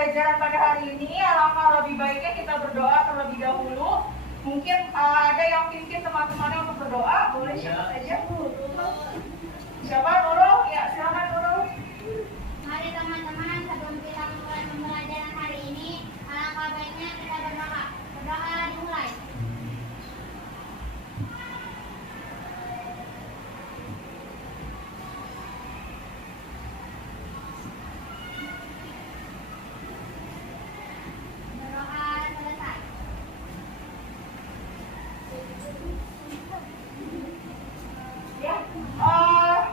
pembelajaran pada hari ini, alangkah lebih baiknya kita berdoa terlebih dahulu. Mungkin ada yang pimpin teman-temannya untuk berdoa, boleh siapa saja? Siapa? Nurul? Ya, silakan Nurul. Mari teman-teman, sebelum kita mulai pembelajaran hari ini, alangkah baiknya kita berdoa. Berdoa dimulai.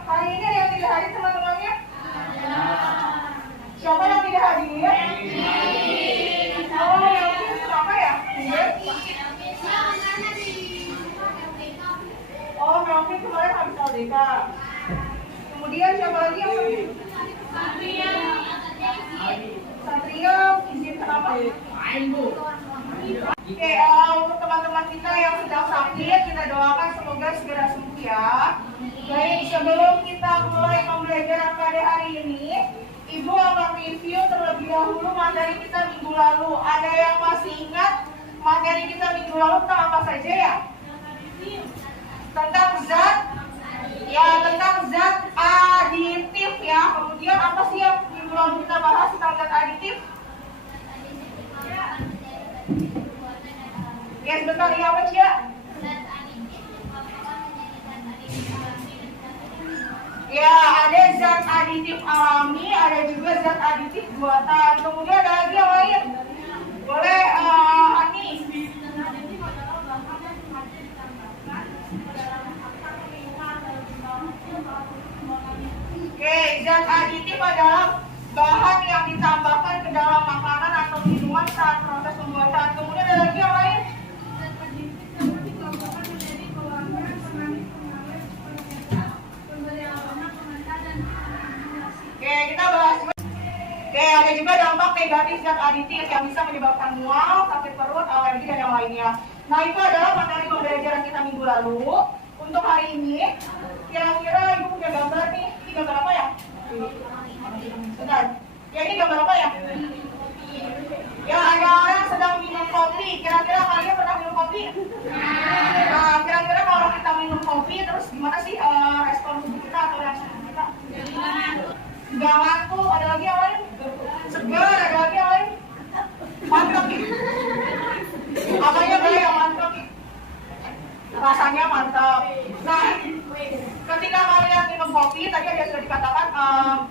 Hari ini ada yang tidak hadir teman-temannya? Siapa yang tidak hadir? Oh, yang kenapa ya? Oh, Melvin kemarin habis LDK. Kemudian siapa lagi yang pergi? Satria izin kenapa? Oke, untuk teman-teman kita yang sedang sakit, kita doakan semoga segera sembuh ya. Baik, sebelum kita mulai pembelajaran pada hari ini, Ibu akan review terlebih dahulu materi kita minggu lalu. Ada yang masih ingat materi kita minggu lalu tentang apa saja ya? Tentang zat, ya tentang zat aditif ya. Kemudian apa sih yang minggu lalu kita bahas tentang zat aditif? Ya sebentar ya apa Cia? Ya ada zat aditif alami, ada juga zat aditif buatan. Kemudian ada lagi yang lain. Boleh Hani? Oke, zat aditif adalah bahan yang ditambahkan ke dalam makanan atau minuman saat proses pembuatan. Kemudian ada lagi yang lain. Oke, kita bahas. Oke, ada juga dampak negatif zat aditif yang bisa menyebabkan mual, sakit perut, alergi dan yang lainnya. Nah, itu adalah materi pembelajaran kita minggu lalu. Untuk hari ini, kira-kira Ibu punya gambar nih. Ini gambar apa ya? Bentar. Ya, ini gambar apa ya? Ya, ada orang sedang minum kopi. Kira-kira kalian pernah minum kopi? Nah, kira-kira kalau kita minum kopi, terus gimana sih respon tubuh kita atau reaksi tubuh kita? Nggak ngantuk, ada lagi yang lain? Segar, ada lagi yang lain? Mantap gitu. Apanya boleh yang mantap? Rasanya mantap. Nah, ketika kalian minum kopi, tadi ada sudah dikatakan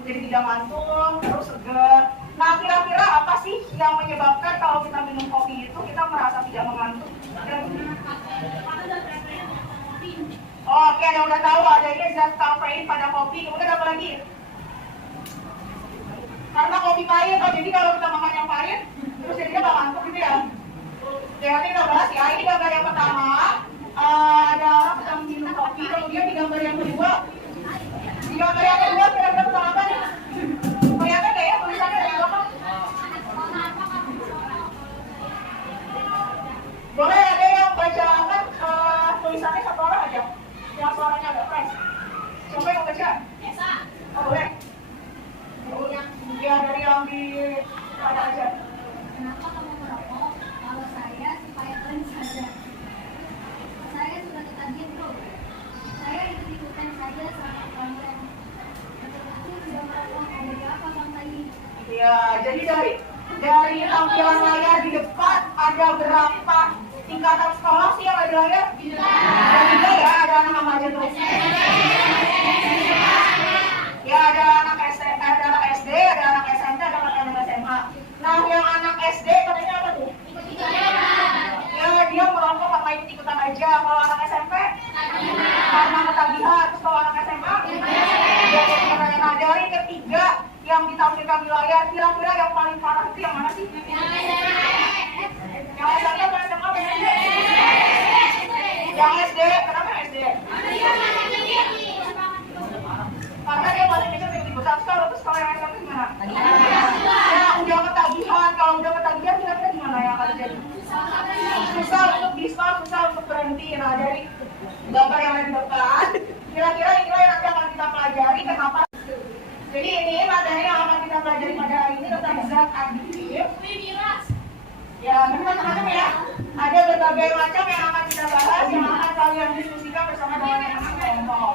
jadi tidak ngantuk, terus segar. Nah, kira-kira apa sih yang menyebabkan kalau kita minum kopi itu kita merasa tidak mengantuk? Oke, yang udah tahu adanya zat kafein pada kopi. Kemudian apa lagi? Karena kopi pahit, jadi kalau kita makan yang pahit, terus jadinya nggak ngantuk gitu ya. Oke, nanti kita bahas ya. Ini gambar yang pertama, ada orang sedang minum kopi. Kemudian di gambar yang kedua, kira-kira tentang apa nih? Kelihatan nggak ya tulisannya dari belakang? Boleh ada yang bacakan tulisannya satu orang aja, yang suaranya agak keras. Siapa yang mau baca? Oh, boleh. Ya, dari yang di mana aja. Kenapa kamu merokok? Kalau saya supaya kalian sadar. Saya sudah ketagihan bro. Saya ikut-ikutan saja sama konten. Aku sudah merokok dari apa bangsa ini? Ya, jadi dari tampilan layar di depan ada berapa tingkatan sekolah sih yang ada layar? Ada ya, ada anak apa aja tuh? Ya, ada anak SD, ada anak SMP, ada anak SMA. Nah, yang anak SD katanya apa tuh? Ya, dia merokok sama ikut-ikutan aja. Kalau anak SMP? Karena ketagihan. Terus kalau anak SMA? Ya, nah, dari ketiga yang ditampilkan di layar, kira-kira yang paling parah itu yang mana sih? Yang SMP atau SMA? Yang SD. Kenapa SD? Karena dia paling kecil ikut-ikutan. Terus kalau yang SMP gimana? Ya, udah ketagihan. Kalau udah ketagihan, kira-kira gimana yang akan terjadi? Susah untuk di-stop, susah untuk berhenti. Nah, dari gambar yang ada di depan, kira-kira inilah yang nanti akan kita pelajari kenapa. Jadi ini materi yang akan kita pelajari pada hari ini tentang zat aditif. Ya, ini macam-macam ya. Ada berbagai macam yang akan kita bahas, yang akan kalian diskusikan bersama dengan teman-teman kelompok.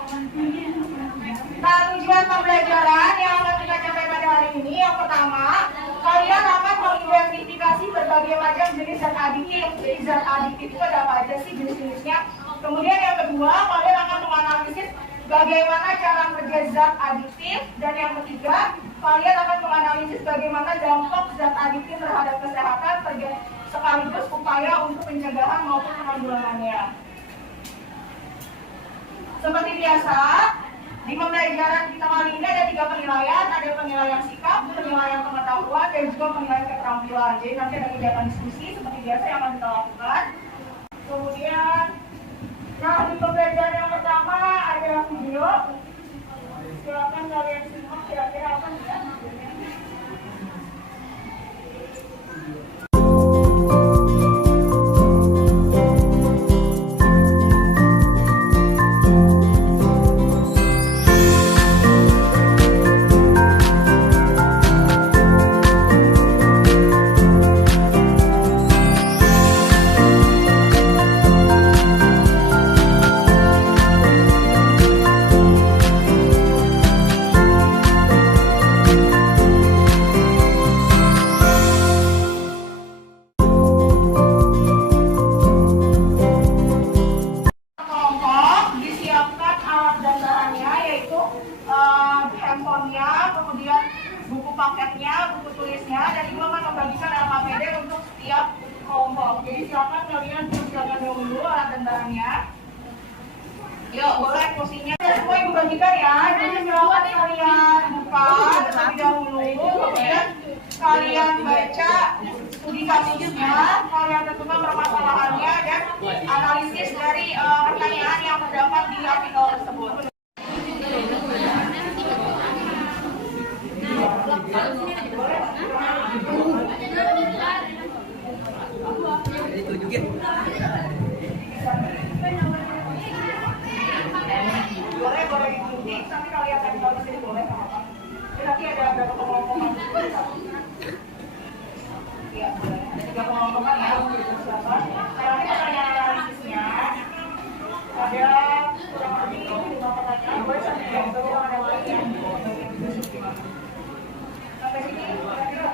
Nah, tujuan pembelajaran yang akan kita capai pada hari ini, yang pertama, kalian akan mengidentifikasi berbagai macam jenis zat adiktif. Jadi zat adiktif itu ada apa aja sih jenis-jenisnya. Kemudian yang kedua, kalian akan menganalisis bagaimana cara kerja zat adiktif. Dan yang ketiga, kalian akan menganalisis bagaimana dampak zat adiktif terhadap kesehatan sekaligus upaya untuk pencegahan maupun penanggulangannya. Seperti biasa, di pembelajaran kita kali ini ada 3 penilaian, ada penilaian sikap, penilaian pengetahuan, dan juga penilaian keterampilan. Jadi nanti ada kegiatan diskusi seperti biasa yang akan kita lakukan. Kemudian, nah di pembelajaran yang pertama ada video. Silakan kalian simak kira-kira apa ya? Handphonenya, kemudian buku paketnya, buku tulisnya, dan ibu akan membagikan LKPD untuk setiap kelompok. Jadi silakan kalian persiapkan dulu alat dan barangnya. Yuk, boleh posisinya. Semua ibu bagikan ya. Jadi silakan kalian buka terlebih dahulu, kemudian kalian baca studi kasusnya, kalian tentukan permasalahannya dan analisis dari pertanyaan yang terdapat di artikel tersebut. Boleh ditunjuk, tapi kalian tadi kalau di sini boleh nggak apa-apa. Nanti ada berapa kelompokan? Iya, boleh. Ada 3 kelompokan ya. Nanti pertanyaan analisisnya ada kurang lebih 5 pertanyaan. Boleh sampai yang berapa ada lagi? Sampai sini kira-kira.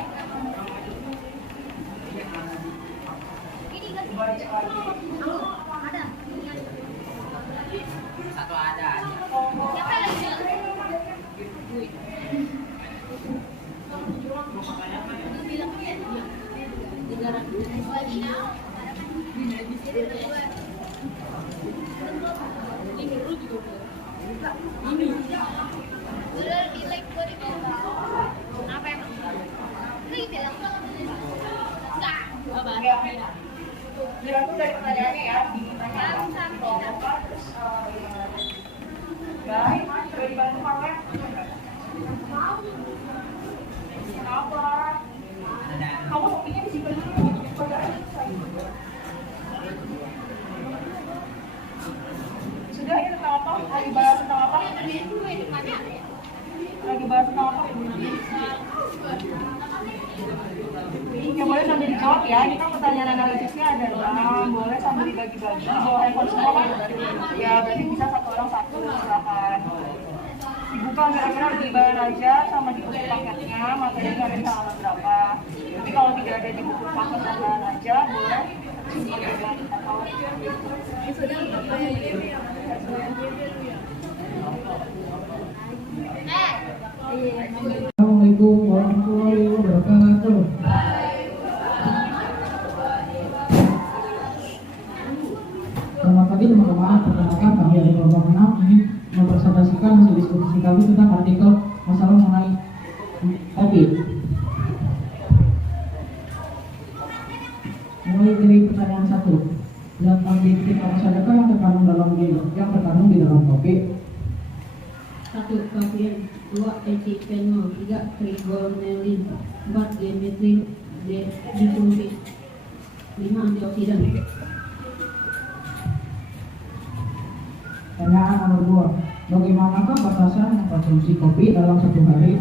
Satu ada. Dirangkum dari pertanyaannya ya, ditanyakan kelompok terus baik, sudah dibantu pakai kenapa? Kamu kopinya disimpan dulu, sudah ini tentang apa? Lagi bahas tentang apa? Lagi bahas tentang apa? Ya boleh sambil dijawab ya, ini kan pertanyaan analisisnya ada 6, boleh sambil dibagi-bagi, bawa handphone semua kan? Ya berarti bisa satu orang satu, silakan dibuka kira-kira di bahan aja sama di buku paketnya, materinya ada halaman berapa. Tapi kalau tidak ada di buku paket dan bahan aja, boleh simpan atau Assalamualaikum warahmatullahi wabarakatuh. Selamat pagi teman-teman. Perkenalkan kami dari kelompok 6 ini mempresentasikan hasil diskusi kami tentang artikel masalah mengenai kopi. Mulai dari pertanyaan 1. Zat adiktif apa sajakah yang terkandung di dalam kopi? 1. Kafein, 2. Ecitrenol, 3. trigonelin, 4. dimethyl disulfid, 5. antioksidan. Pertanyaan nomor 2. Bagaimanakah batasan konsumsi kopi dalam satu hari?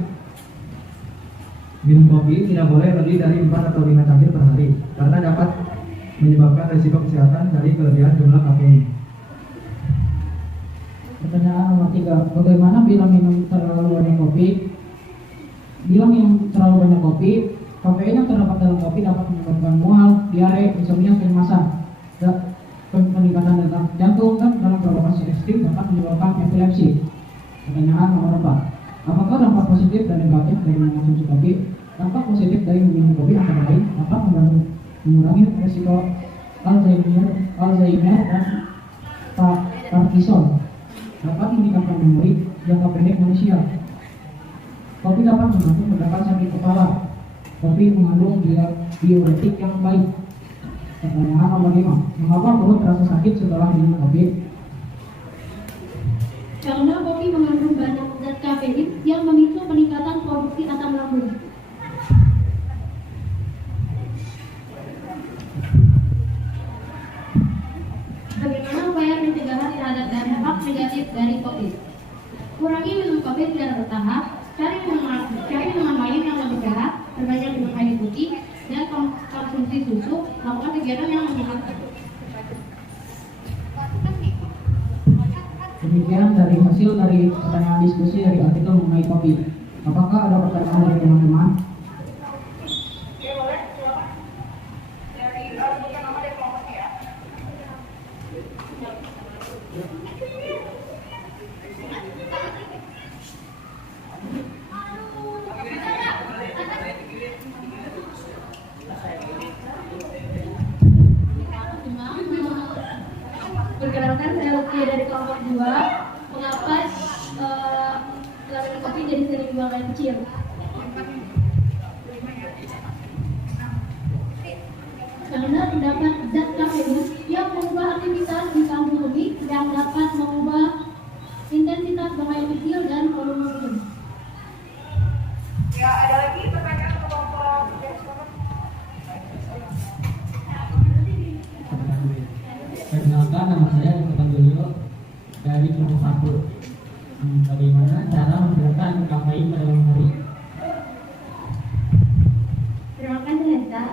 Minum kopi tidak boleh lebih dari 4 atau 5 cangkir per hari karena dapat menyebabkan risiko kesehatan dari kelebihan jumlah kafein. Pertanyaan nomor 3, bagaimana bila minum terlalu banyak kopi? Bila minum terlalu banyak kopi, kafein yang terdapat dalam kopi dapat menyebabkan mual, diare, insomnia, kecemasan, peningkatan detak jantung, dan dalam beberapa kasus ekstrim dapat menyebabkan epilepsi. Pertanyaan nomor 4, apakah dampak positif dan negatif dari mengonsumsi kopi? Dampak positif dari minum kopi antara lain dapat membantu mengurangi risiko Alzheimer dan Parkinson, dapat meningkatkan memori jangka pendek manusia. Kopi dapat membantu meredakan sakit kepala. Kopi mengandung diuretik yang baik. Pertanyaan nomor 5, mengapa perut terasa sakit setelah minum kopi? Karena kopi mengandung banyak zat kafein yang memicu peningkatan produksi asam lambung. Bagaimana upaya pencegahan terhadap dampak negatif dari kopi? Kurangi minum kopi secara bertahap, cari minuman lain yang lebih sehat, perbanyak minum air putih, dan konsumsi susu, lakukan kegiatan yang menyenangkan. Demikian dari hasil dari pertanyaan diskusi dari artikel mengenai kopi. Apakah ada pertanyaan dari teman-teman? Oke, boleh, silakan. Dari sebutkan nama dan kelompoknya ya. Perkenalkan, saya Lutfi dari kelompok 2. Mengapa minum kopi jadi sering buang air kecil? Karena terdapat zat kafein yang mengubah aktivitas di lambung lebih yang dapat mengubah intensitas buang air kecil dan volume minum. Ya, ada lagi pertanyaan untuk kelompok. Perkenalkan, nama saya Irfan Julio dari kelompok 1. Bagaimana cara menghilangkan kafein pada malam hari? Terima kasih Lesta.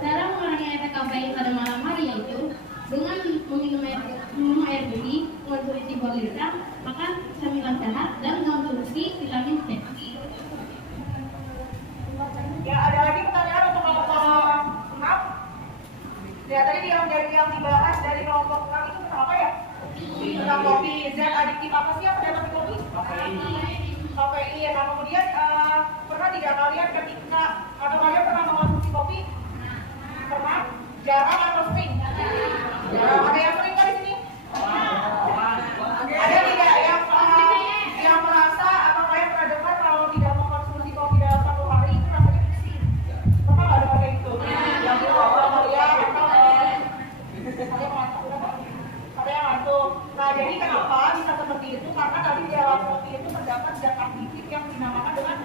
Cara mengurangi efek kafein pada malam hari yaitu dengan minum air putih, mengonsumsi buah listrik, makan camilan sehat, dan mengonsumsi vitamin C. Ya, ada lagi pertanyaan untuk kelompok 6. Ya, tadi yang dibahas dari kelompok 6 itu tentang apa ya? Tentang kopi. Zat adiktif apa sih yang terdapat di kopi? Kafein. Nah, kemudian pernah tidak kalian ketika atau kalian pernah mengonsumsi kopi? Pernah? Jarang atau sering? Ada yang sering kan di sini? Ada tidak yang merasa atau kalian pernah dengar kalau tidak mengkonsumsi kopi dalam 1 hari itu rasanya pusing? Pernah nggak dengar kayak gitu? Yang di bawah kalian atau ada yang ngantuk. Nah, jadi kenapa bisa seperti itu? Karena tadi di dalam kopi itu terdapat zat aktif yang dinamakan dengan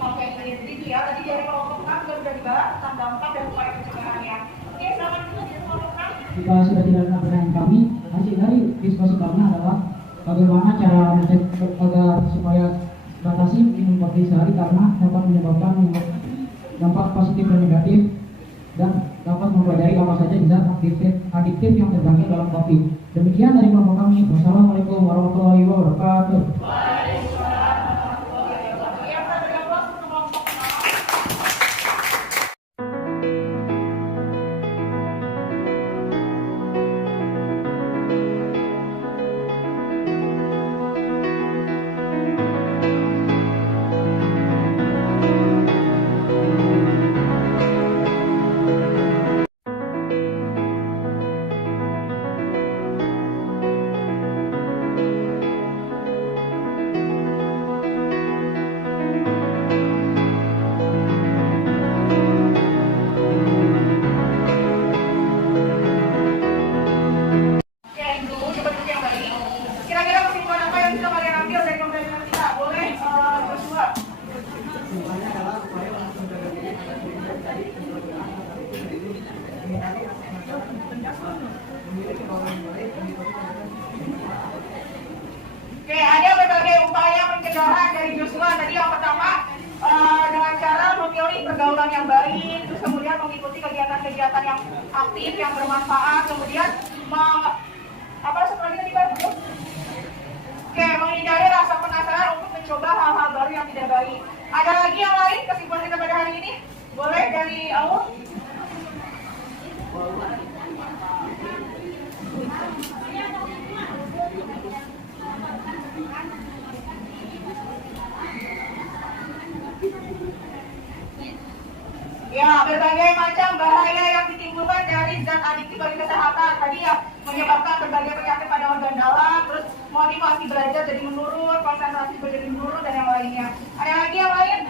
kafein. Jadi itu ya, tadi dari kelompok 6 sudah dibahas tentang dampak dan upaya pencegahannya. Oke, selamat dulu dari kelompok 6. Jika sudah tidak ada pertanyaan kami, hasil dari diskusi kami adalah bagaimana cara agar supaya batasi minum kopi sehari karena dapat menyebabkan dampak positif dan negatif dan dapat mempelajari apa saja zat adiktif yang terkandung dalam kopi. Demikian dari kelompok kami. Wassalamualaikum warahmatullahi wabarakatuh. Kira-kira kesimpulan apa yang bisa kalian ambil dari pembelajaran kita? Boleh, Joshua? Oke, ada berbagai upaya pencegahan dari Joshua. Tadi yang pertama dengan cara pergaulan yang baik, terus kemudian mengikuti kegiatan-kegiatan yang aktif, yang bermanfaat, kemudian apa satu lagi tadi Pak? Oke, menghindari rasa penasaran untuk mencoba hal-hal baru yang tidak baik. Ada lagi yang lain kesimpulan kita pada hari ini? Boleh dari Aul? Ya, berbagai macam bahaya yang ditimbulkan dari zat adiktif bagi kesehatan. Tadi ya, menyebabkan berbagai penyakit pada organ dalam, terus motivasi belajar jadi menurun, konsentrasi jadi menurun, dan yang lainnya. Ada lagi yang lain?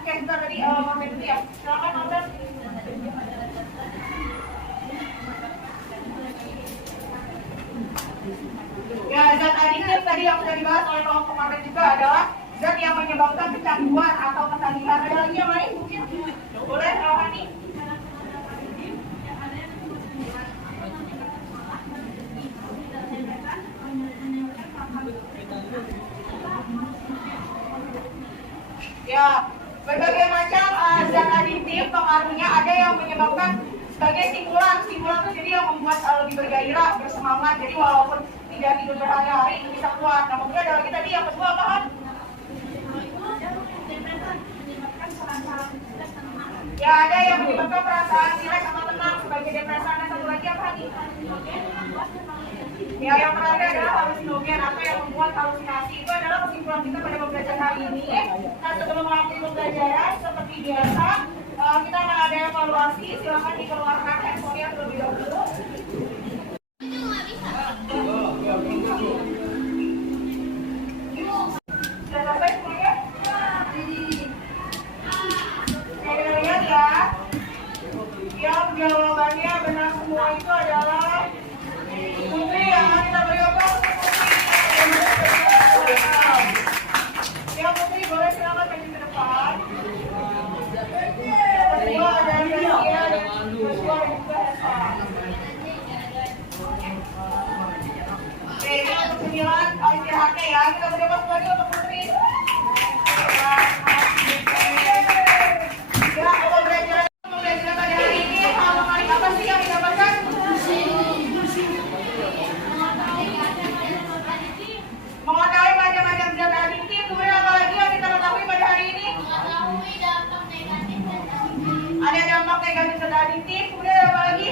Oke, sebentar tadi, Mama itu ya. Silakan, Mama. Ya, zat adiktif tadi yang sudah dibahas oleh kelompok kemarin juga adalah zat yang menyebabkan kecanduan atau ketagihan. Ada lagi yang lain mungkin? Boleh, Rohani? Ya, berbagai macam zat adiktif pengaruhnya ada yang menyebabkan sebagai stimulan itu jadi yang membuat lebih bergairah, bersemangat. Jadi walaupun tidak tidur berhari-hari itu bisa kuat. Nah, kemudian ada lagi tadi yang kedua apa kan? Ya, ada yang menyebabkan perasaan rileks atau tenang sebagai depresi. Dan satu lagi apa lagi? Ya, yang terakhir adalah halusinogen atau yang membuat halusinasi. Itu adalah kesimpulan kita pada pembelajaran hari ini. Nah, sebelum mengakhiri pembelajaran seperti biasa, kita akan ada evaluasi. Silakan dikeluarkan handphone-nya terlebih dahulu. Sudah selesai semuanya? Lihat ya, yang jawabannya benar semua itu adalah Putri. Yang kita beri apa? Ya Putri, boleh silakan maju ke depan. Kedua ada Nadia dan Joshua dan juga Esa. Oke, ini untuk 9 istirahatnya ya. Kita beri apa lagi untuk Putri? Ya, pembelajaran pada hari ini hal menarik apa sih yang didapatkan? Mengetahui macam-macam zat adiktif. Kemudian apa lagi yang kita ketahui pada hari ini? Ada dampak negatif zat adiktif. Kemudian apa lagi?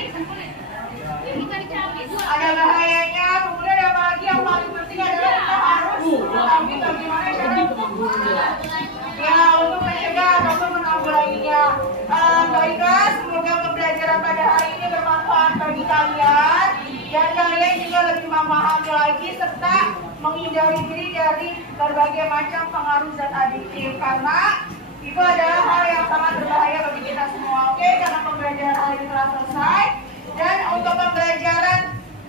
Ada bahayanya. Kemudian apa lagi yang paling penting adalah kita harus mengetahui bagaimana cara ya untuk mencegah ataupun menanggulanginya. Baiklah, semoga pembelajaran pada hari ini bermanfaat bagi kalian dan kalian juga lebih memahami lagi serta menghindari diri dari berbagai macam pengaruh zat adiktif karena itu adalah hal yang sangat berbahaya bagi kita semua. Oke, karena pembelajaran hari ini telah selesai dan untuk pembelajaran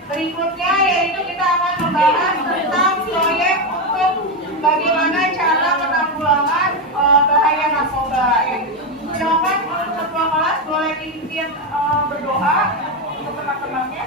berikutnya yaitu kita akan membahas tentang proyek untuk bagaimana cara penanggulangan bahaya narkoba. Silakan ketua kelas boleh dipimpin berdoa untuk teman-temannya.